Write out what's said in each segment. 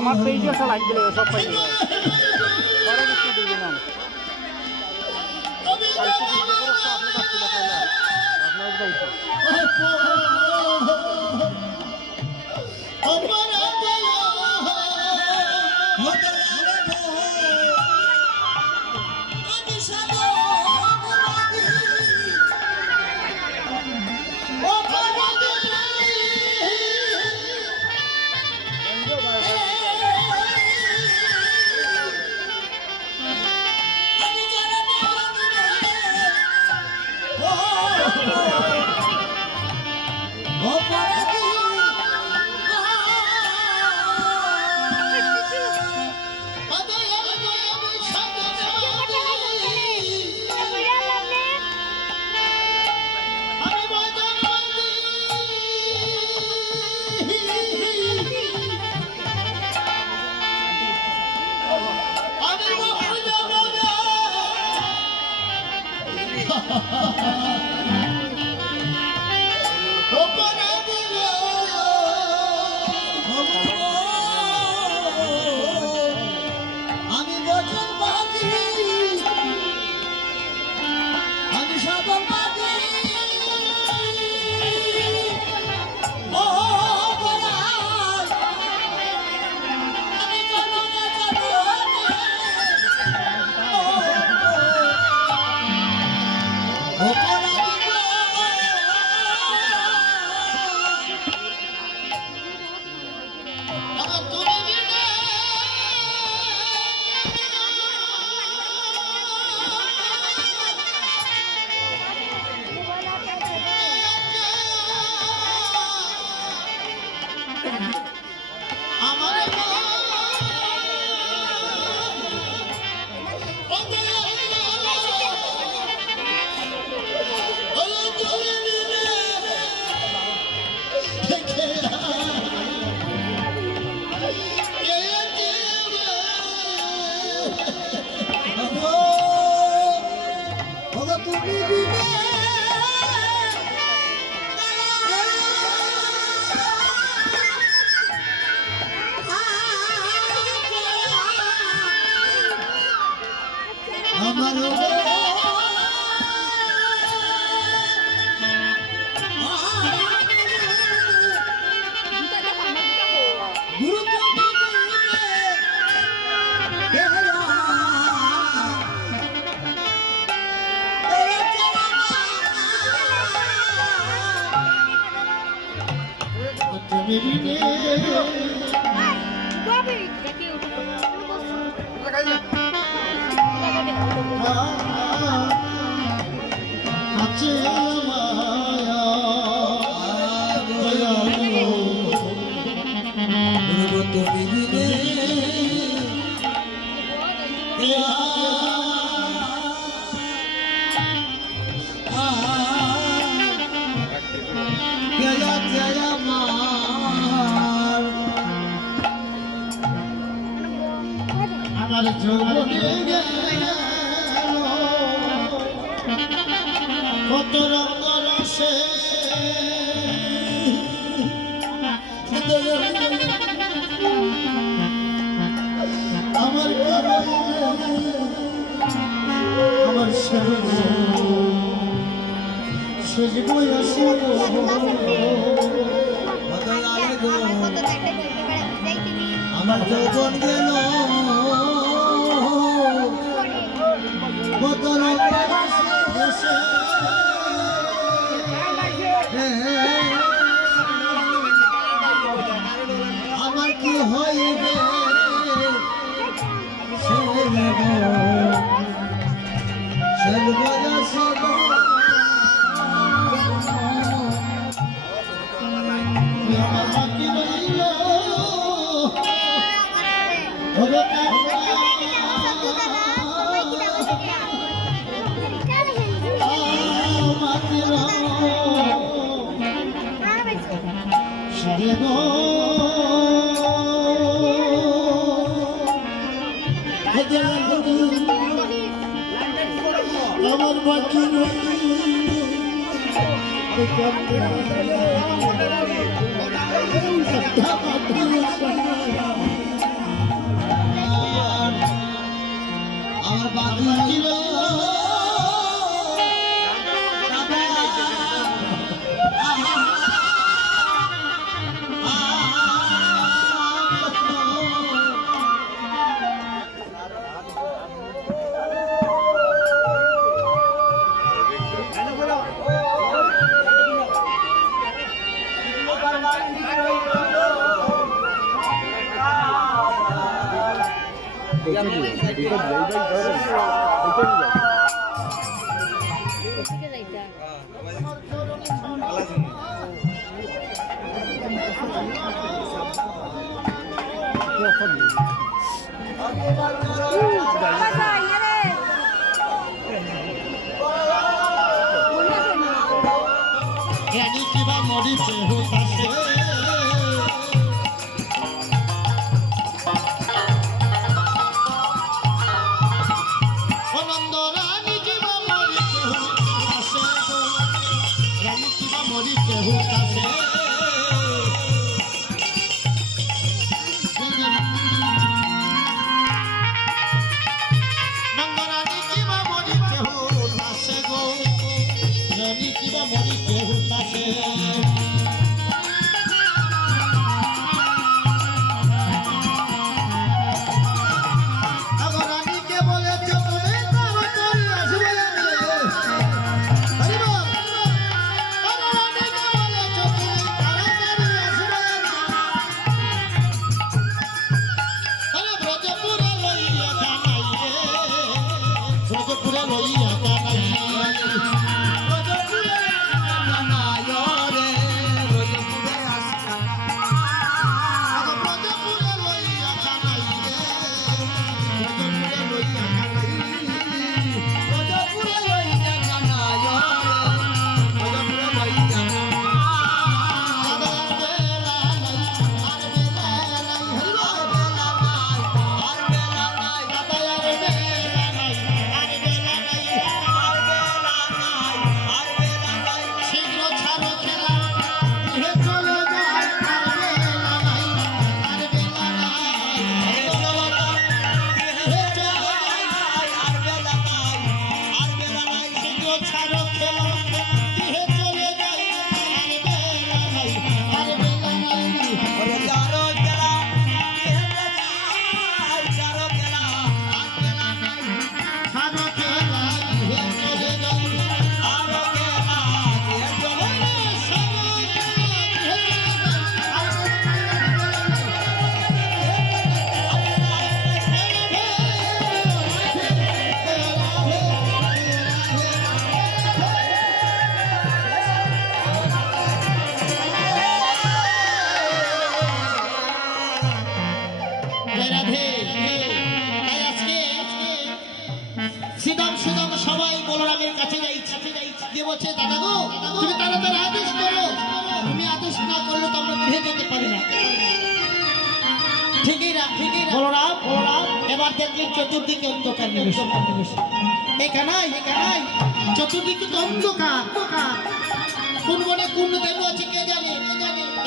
আমার পেজে একটা লাইক দিলে সব পাই যাবে পরে কিছু দিবি না কালকে ভিডিও করে আপনি কাটছিল তাহলে আপনার যাইতো Oh, আমার যৌবনে গেল কত রঙ রসে আমার আমার শেষ বয়সে আমার যৌবন গেল আমার কি হইবে আমার বাকি আমার বাকি ছিল রানী কিবা মরিছে হুতাছে অনন্দ রানী কিবা মরিছে হুতাছে রানী কিবা মরিছে হুতাছে কিবা মরিতে হুতাছে রানীকে বলেছ তুমি তাড়াতাড়ি আসবে রানীকে বলেছ তুমি তাড়াতাড়ি আসবে ব্রজপুরে লইয়া কানাই ব্রজপুরে লইয়া কানাই শ্রীরাম সুদাম সবাই বলরামের কাছে যাইছে, যে বলছে দাদা গো তুমি তাড়াতাড়ি আদেশ করো, তুমি আদেশ না করলে তো আমরা গৃহে যেতে পারি না। ঠিকই না বলরাম এবার দেখলেন চতুর্দিকে অন্ধকার নেমেছে। এখানাই চতুর্দিকে তো অন্ধকার, কোন বনে কোন দেব আছে কে জানে।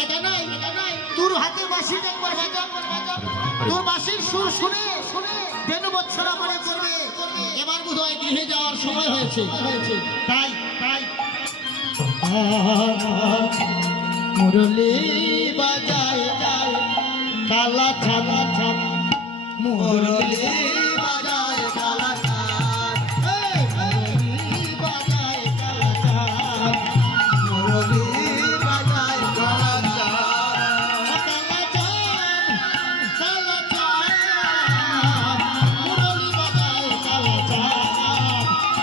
এখানাই তোর হাতে বাঁশি একবার বাজা, তোর বাঁশির সুর শুনে বেনু বৎসরা মনে করবে এবার বোধহয় গৃহে যাওয়ার সময় হয়েছে। তাই মুরলি বাজায় কালা ছালা ছাপ, মুরলি বাজায় কালা ছাপ, মুরলি বাজায় কালা ছাপ, মুরলি বাজায় কালা ছাপ, কালা ছাপ, কালা ছাপ, মুরলি বাজায় কালা ছাপ, কালা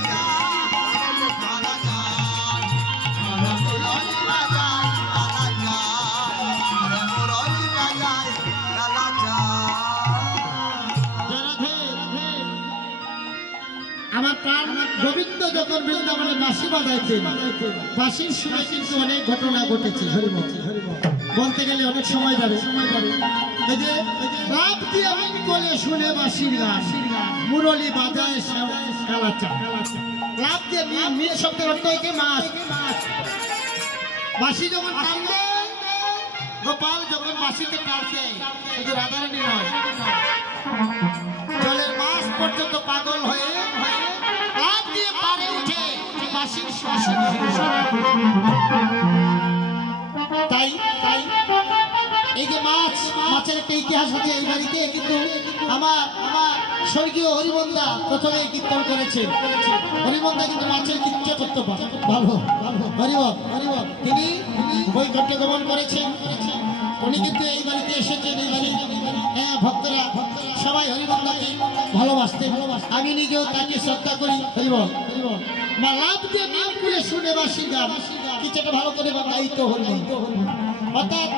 ছাপ, কালা ছাপ, মুরলি বাজায় কালা চাঁদ, মুরলি বাজায় কালা চাঁদ। আমার প্রাণ গোবিন্দ যখন বৃন্দাবনে বাঁশি বাজাইতেন, বাঁশির সুরে কিন্তু অনেক ঘটনা ঘটেছে। বলতে গেলে অনেক সময় যাবে। এই যে রাত দিয়ে আমি কোলে শুনে বাঁশির গান, মুরলি বাজায় কালাচা। রাত দিয়ে মিল শব্দের অর্থ হচ্ছে মাছ। বাঁশি যখন টানবে, গোপাল যখন বাঁশিতে টানছে, শুধু রাধারানী নয়, জলের মাছ পর্যন্ত পাগল হয়ে রাত দিয়ে পারে উঠে বাঁশির শ্বাসন। তাই এই যে মাছের একটা ইতিহাস আছে এই বাড়িতে, কিন্তু আমার স্বর্গীয় হরিবন্দা প্রথমে কীর্তন করেছে। হরিবন্দা কিন্তু মাছের কীর্তন করতে পারে ভালো। হরিবল তিনি বৈকুণ্ঠে গমন করেছেন। উনি কিন্তু এই বাড়িতে এসেছেন। এই বাড়ি ভক্তরা সবাই হরিবন্দাকে ভালোবাসতেন। আমি নিজেও তাকে শ্রদ্ধা করি। হরিবল মা লাভ দিয়ে নাম খুলে শুনে বাঁশির গান কিছুটা ভালো করে বাজাইত হরিবল। অর্থাৎ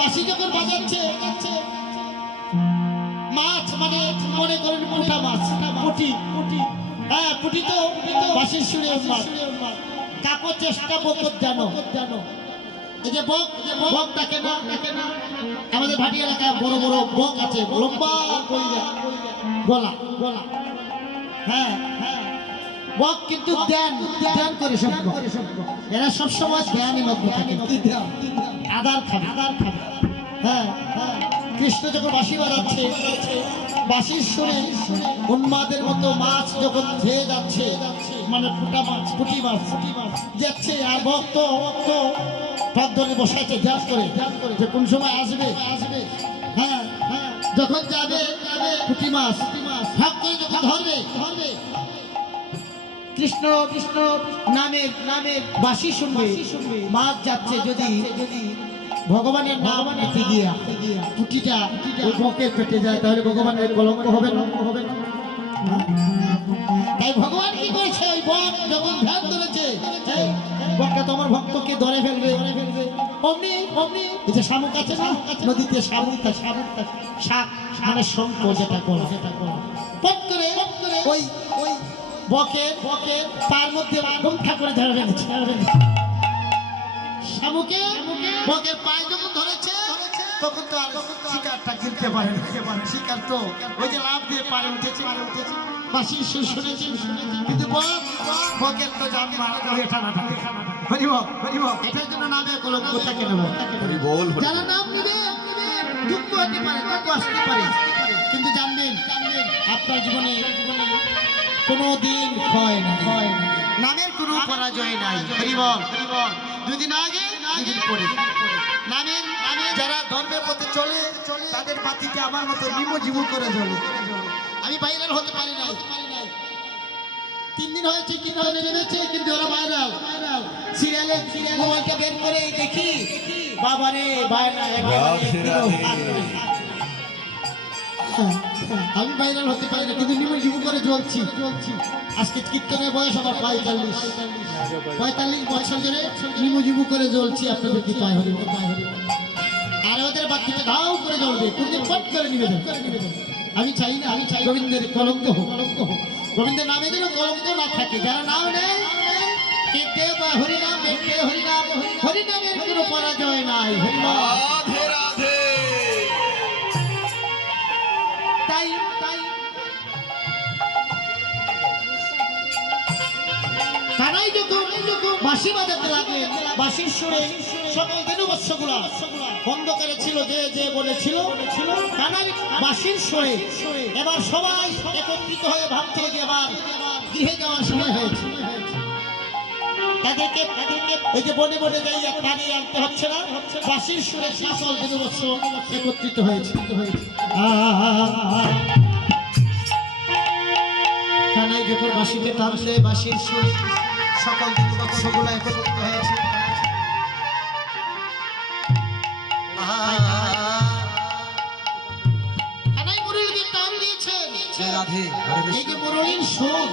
বাঁশি যখন বাজাচ্ছে, মাছ মানে মনে করেন পুঁটা মাছ, পুঁটি। হ্যাঁ, পুঁটি তো বাঁশির সুরে মাছ। কাকো চেষ্টা বকত জানো। এই যে বক ডাকে না, আমাদের ভাটি এলাকায় বড় বড় বক আছে, লম্বা গলা। হ্যাঁ, বক কিন্তু ধ্যান করে শব্দ। এরা সবসময় ধ্যানই মগ্ন থাকে। কি ধ্যান? আদার খাবে। হ্যাঁ, কৃষ্ণ যখন বাঁশি বাজাচ্ছে, বাঁশির সুরে উন্মাদের মতো মাছ যখন ধেয়ে যাচ্ছে, মানে পুঁটি মাছ যাচ্ছে, আর ভক্ত পথ ধরে বসাচ্ছে ধ্যান করে যে কোন সময় আসবে। হ্যাঁ, যখন যাবে পুঁটি মাছ ভাগ করে যখন ধরবে, কৃষ্ণ নামে বাঁশি শুনবে, মাছ যাচ্ছে। যদি ভগবানের নাম নিতে গিয়া পুঁটিটা ওই বকের পেটে যায়, তাহলে ভগবানের কলঙ্ক হবে না? তাই ভগবান কি করেছে, ওই বক যখন ধ্যান ধরেছে, বকটা তোমার ভক্তকে ধরে ফেলবে। অমনি এই যে শামুক আছে না, নদীতে শামুক শাক মানে শঙ্খ, যেটা করা পট করে ওই বকের তার মধ্যে গমঠা করে ধরে ফেলেছে। শামুকে বকের পায়ে যখন ধরেছে, তখন তো আর শিকারটা গিলতে পারে না। শিকার তো ওই যে লাভ দিয়ে পারে উঠেছে। বাঁশির সুর শুনেছে, কিন্তু বকের তো জান মারা যাবে। এটার জন্য নামে কলঙ্ক থাকে না। যারা নাম নেবে দুঃখ হতে পারে, দুঃখ আসতে পারে, কিন্তু জানবেন আপনার জীবনে কোনো দিন ক্ষয় না, নামের কোনো পরাজয় নাই। হরিবল দুদিন আগে দুদিন পরে নামের যারা ধর্মের পথে চলে, তাদের বাতিকে আমার মতো নিমজিমু করে চলে। আমি ভাইরাল হতে পারি নাই, 3 দিন হয়েছে কি নেমেছে, কিন্তু ওরা ভাইরাল। সিরিয়ালে মোবাইলটা বের করে দেখি বাবারে বায়না আমি ভাইরাল হতে পারি না কিন্তু নিমু করে জ্বলছি আজকে কীর্তনের বয়স আমার 45 বছর ধরে নিমু করে জ্বলছি আপনাদের কি পায় হরি আর ওদের বাচ্চাটা ধাও করে জ্বলবে কোনদিন ফট করে নিবে আমি চাই গোবিন্দের কলঙ্ক হোক গোবিন্দের নামে যেন কলঙ্ক না থাকে যারা নাম নেয় হরিনামের কোনো পরাজয় নাই রাধে রাধে তাই কানাই যখন বাঁশি বাজাতে লাগলেন বাঁশির সুরে সকল দিনবৎসগুলা অন্ধকারে ছিল যে বলেছিল কানাই বাঁশির সুরে এবার সবাই একত্রিত হয়ে ভাবতে যে এবার গৃহে যাওয়ার সময় হয়েছে তাদেরকে এই যে বনে যাই পানি আনতে হচ্ছে না বাঁশির সুরে সকল দিনবৎস একত্রিত হয়েছে কানাই যখন বাঁশিতে টানছে বাঁশির সুর সকল দিনবৎসগুলো একত্রিত হয়েছে কানাই মুরলীকে টান দিয়েছে রাধে এই যে মুরলীর সুর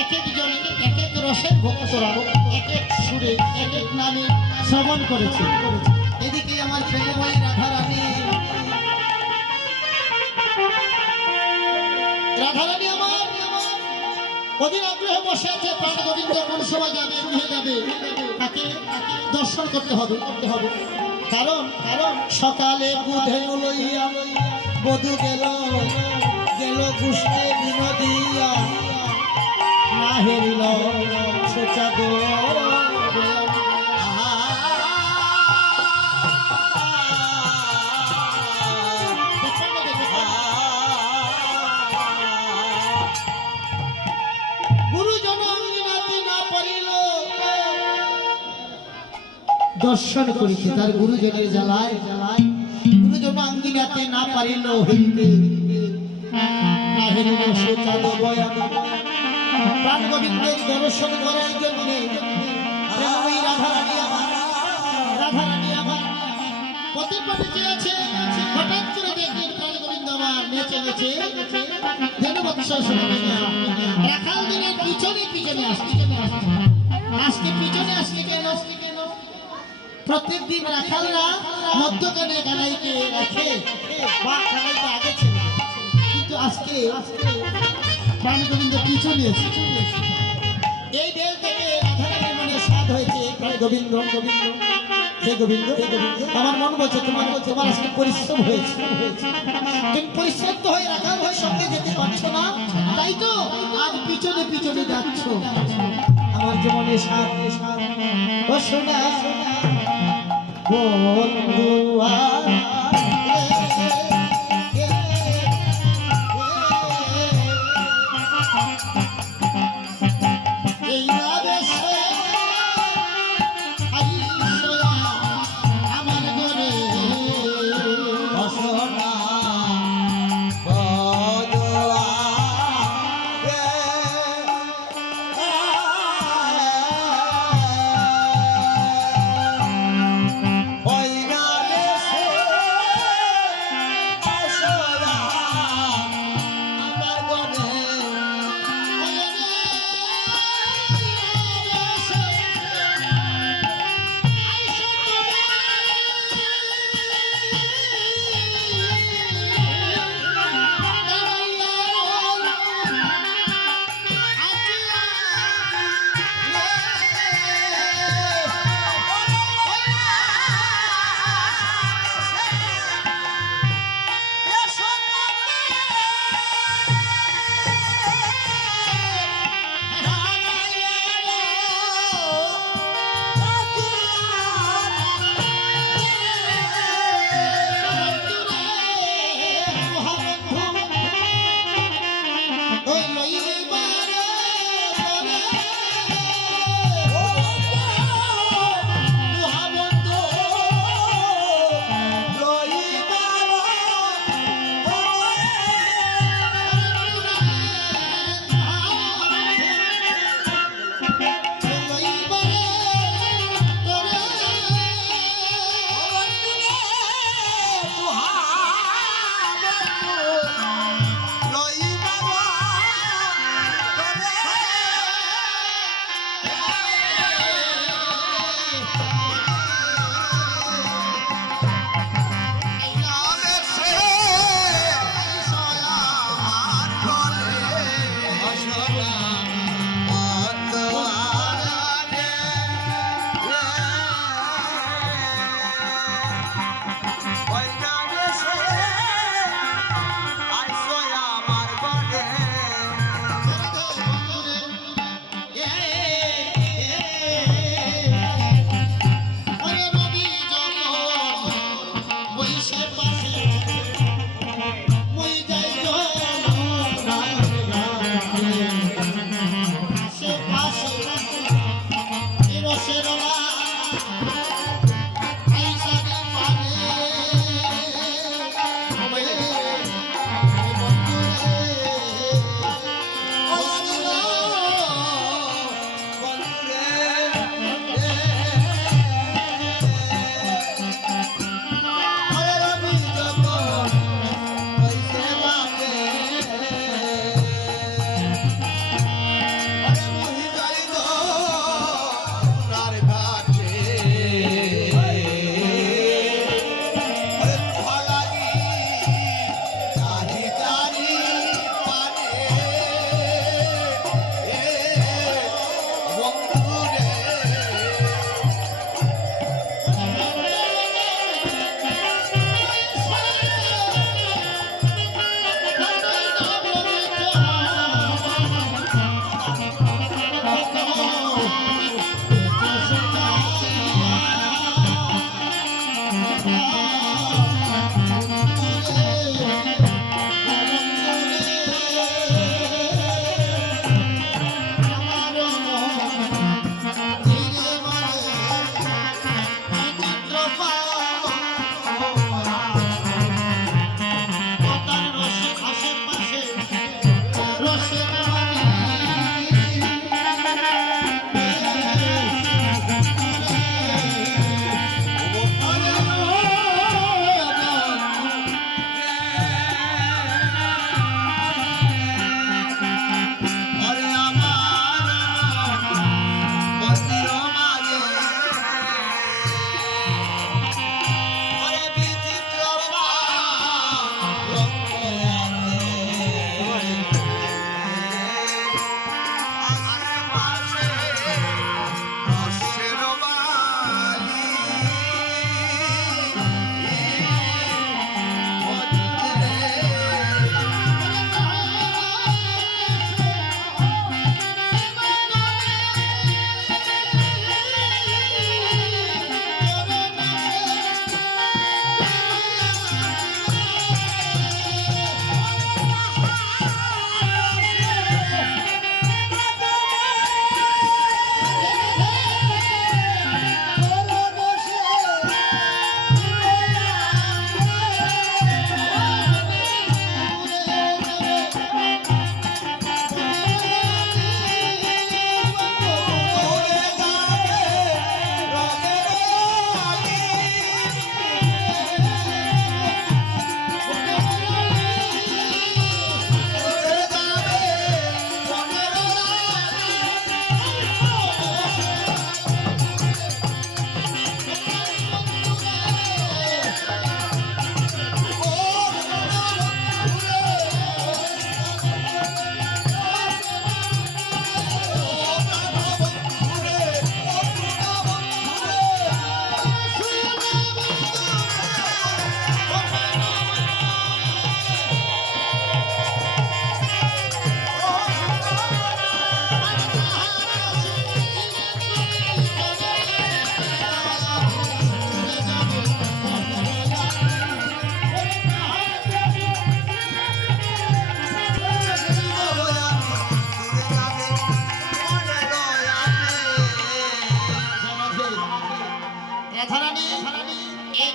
এক একজন এক এক রসের ভক্তরা এক এক সুরে এক এক নামে শ্রবণ করেছে এদিকে আমার প্রেমময়ী রাধারানী আমার অধীর আগ্রহে বসে আছে প্রাণ গোবিন্দ কোন সময় যাবে গৃহে যাবে তাকে দর্শন করতে হবে কারণ সকালে বুধে লইয়া বধূ গেল গুষ্ঠে বিনোদিয়া না হেরিল সোচা গো দর্শন করেছে তার গুরুজনের জ্বালায় গুরুজন আঙ্গিনাতে না পারিল হইতে না হেরিল সোচা গো প্রাণ গোবিন্দের দর্শন করার জন্য প্রেমময়ী রাধারানী আমার পথের পাশে চেয়েছে হঠাৎ করে দেখলেন প্রাণ গোবিন্দ আমার নেচে ধন্যবাদ রাখাল দিনের পিছনে আসছে কেন প্রত্যেক দিন রাখালরা মধ্যখানে কানাইকে রাখে বা কানাইকে আগে ছিল কিন্তু আজকে প্রাণ গোবিন্দ পিছনে এসেছে এই দেশ থেকে রাধারানীর মনে স্বাদ হয়েছে প্রাণ গোবিন্দ আমার মন বলছে তোমার আজকে পরিশ্রম হয়েছে তুমি পরিশ্রম তো হয়ে রাখাল হয়ে সঙ্গে যেতে পারছো না তাই তো আজ পিছনে যাচ্ছ আমার জীবনে স্বাদ ও শোনা বন্ধুয়া ওই না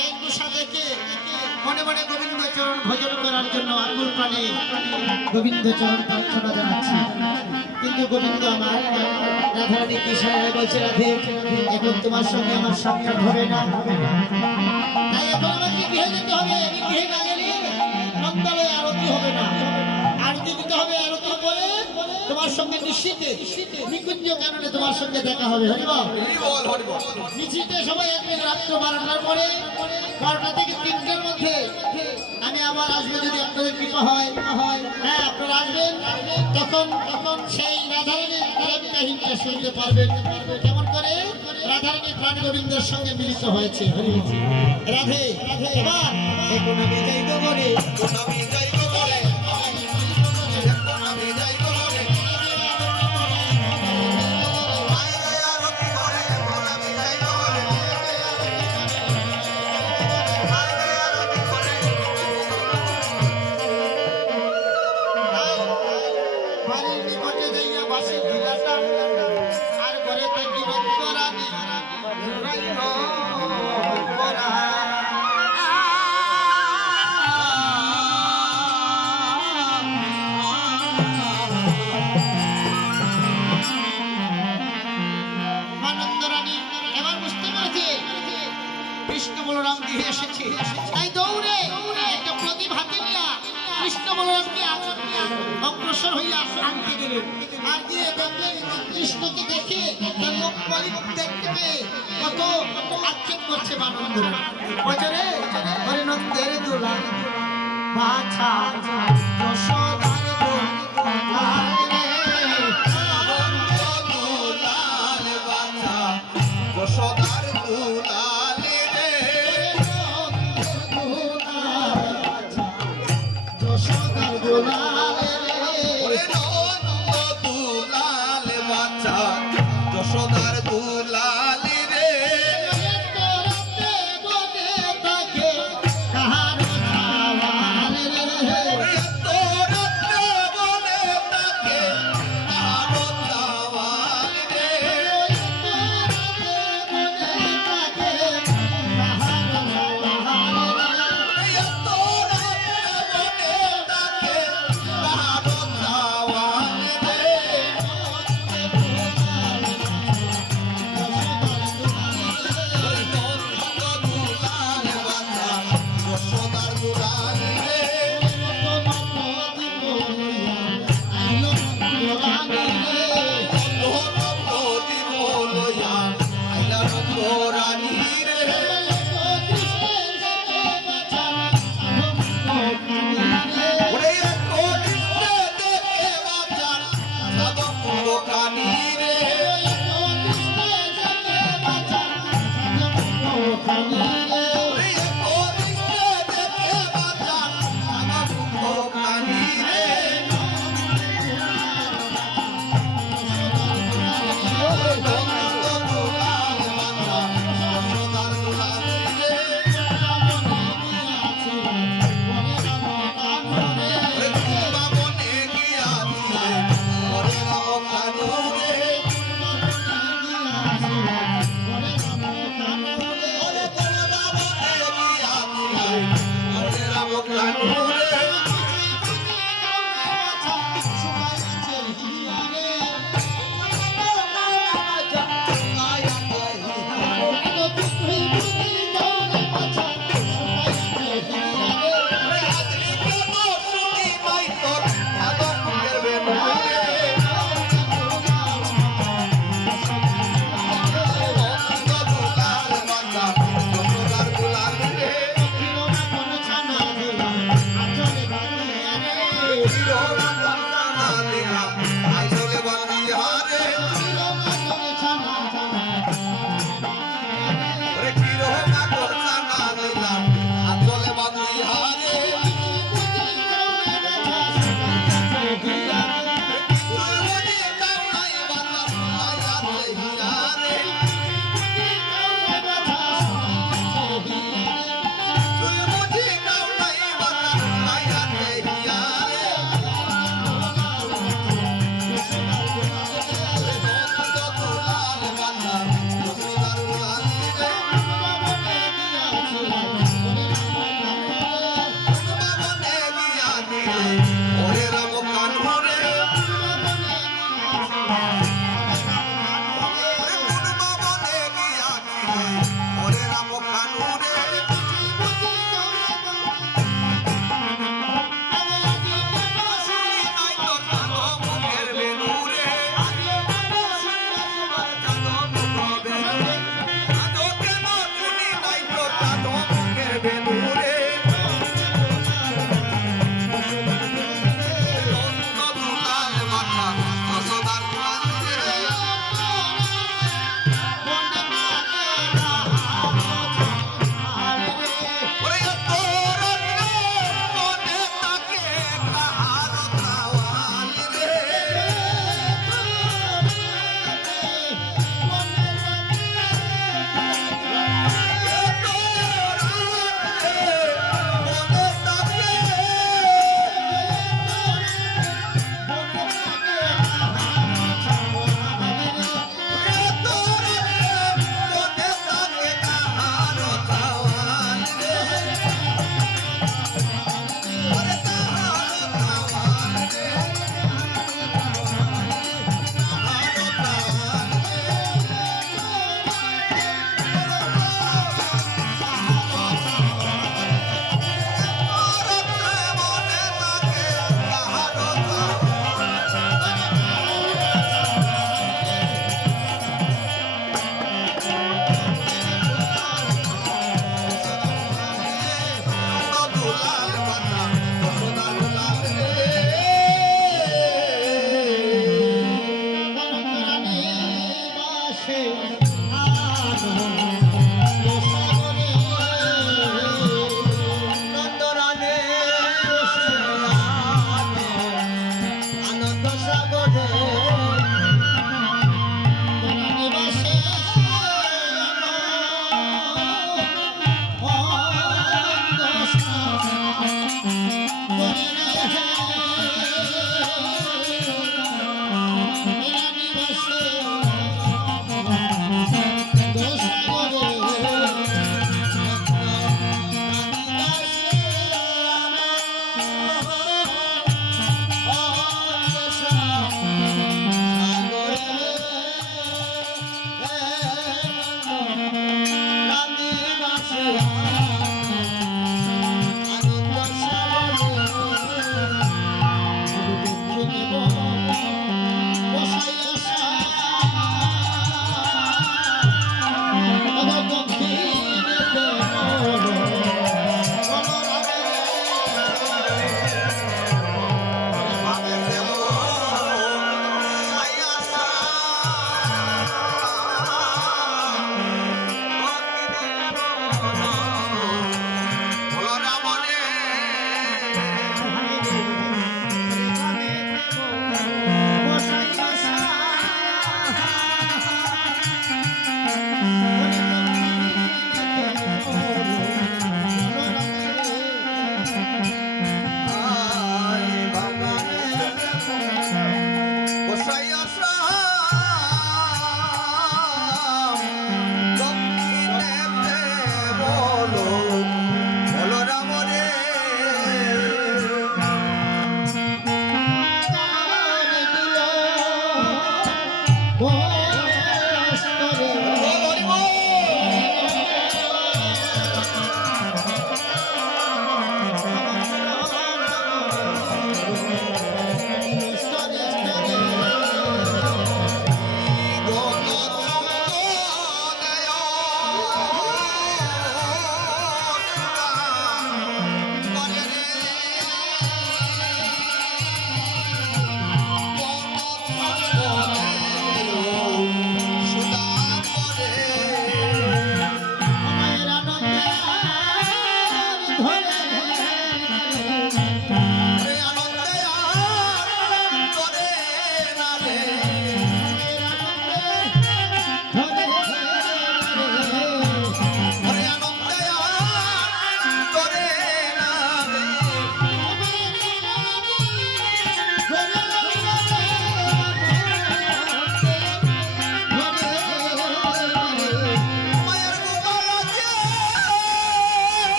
বেশভূষা দেখে মনে মনে গোবিন্দ চরণ ভজন করার জন্য আকুল প্রাণে গোবিন্দ চরণ প্রার্থনা জানাচ্ছি। কিন্তু গোবিন্দ আমার রাধারানী কৃষ্ণায় বলছে, রাধে এখন তোমার সঙ্গে আমার সাক্ষাৎ হবে না, তাই এখন আমাকে গৃহে যেতে হবে। আমি গৃহে না গেলে নন্দালয়ে আরতি হবে না, আরতি দিতে হবে। আরতি করে তোমার সঙ্গে নিশ্চিতে নিকুঞ্জ কাননে তোমার সঙ্গে দেখা হবে। হরিবল নিশ্চিতে সবাই একদিন রাত্র 12টার পরে 12টা থেকে 3টার মধ্যে আমি আবার আসবো, যদি আপনাদের কৃপা হয়। হ্যাঁ, আপনারা আসবেন, তখন সেই রাধারানীর প্রেম কাহিনীটা শুনতে পারবেন, কেমন করে রাধারানী প্রাণ গোবিন্দের সঙ্গে মিলিত হয়েছে। রাধে এবার এখন আমি যাইব ঘরে, বাড়ির নিকটে যাইয়া বাসের ঢিলাটা আর ঘরে থাকি রক্তরানী রইল পরা। আনন্দরানী এবার বুঝতে পেরেছে কৃষ্ণ বলরাম দিয়ে এসেছে, তাই দৌড়ে একটা প্রদীপ হাতে নিয়া কৃষ্ণ বলরামকে অগ্রসর হইয়া আনতে গেলেন। আর দিয়ে দেখলেন কৃষ্ণকে দেখে তার লোক দেখতে পেয়ে কত আক্ষেপ করছে আনন্দরানী। বছরে নন্দের দোলা বাছা যশোদার দোলা রে, যশোদার দুলালে রে, যশোদার দোলা ওরে নন্দ দুলালে বাচ্চা যশোদার দুলালে রে, ওরে তোরাতে বনে তাকে আরো যাওয়ালে রে, ওরে তোরাতে বনে তাকে আরো যাওয়ালে রে, ওরে নন্দ দুলালে বাচ্চা যশোদার দুলালে রে, আর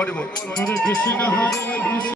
হরি বল। হরে কৃষ্ণ হরে কৃষ্ণ